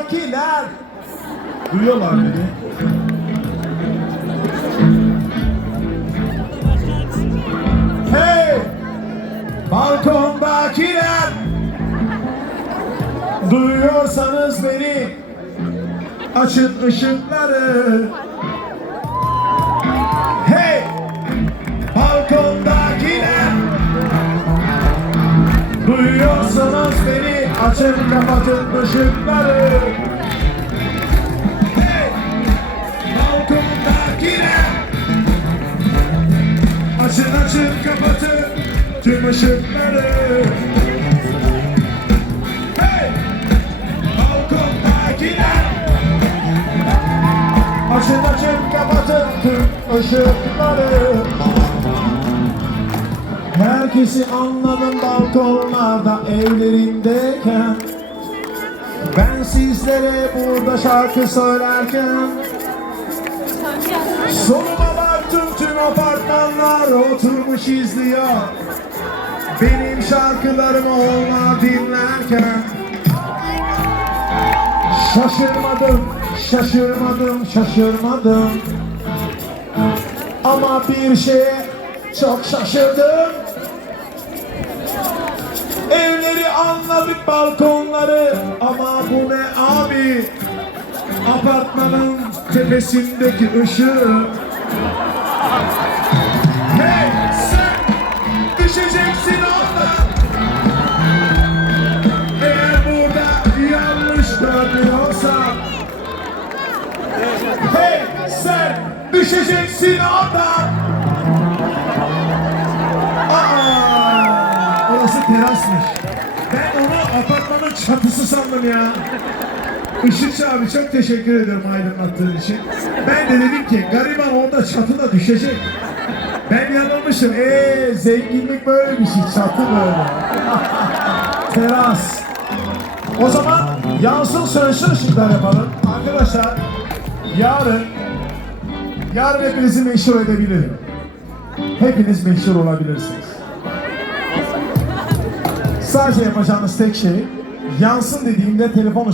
balkondakiler Duyuyorlar beni. Hey! Balkondakiler Duyuyorsanız beni Açın ışıkları Açın kapatın ışıkları Hey! Balkondakiler Açın açın kapatın. Tüm ışıkları. Hey! Balkondakiler. Açın açın kapatın. Tüm ışıkları Herkesi anladım balkonlarda evlerindeyken. Ben sizlere burada şarkı söylerken. Sonuma baktım tüm apartmanlar oturmuş izliyor. Benim şarkılarımı onlar dinlerken. Şaşırmadım, şaşırmadım, şaşırmadım. Ama bir şeye çok şaşırdım balkonları. Ama bu ne abi? Apartmanın tepesindeki ışığı. Hey sen düşeceksin ondan Eğer burada yanlış görmüyorsa Hey sen düşeceksin ondan Aa, orası terasmış. Apartmanın çatısı sandım ya. Işıkçı abi çok teşekkür ederim aydınlattığın için. Ben de dedim ki gariban orada çatıda düşecek. Ben yanılmışım. Eee zenginlik böyle bir şey. Çatı böyle. Teras. O zaman yansın sönsün ışıklar yapalım. Arkadaşlar yarın yarın hepinizi meşhur edebilirim. Hepiniz meşhur olabilirsiniz. Sadece yapacağınız tek şey yansın dediğimde telefon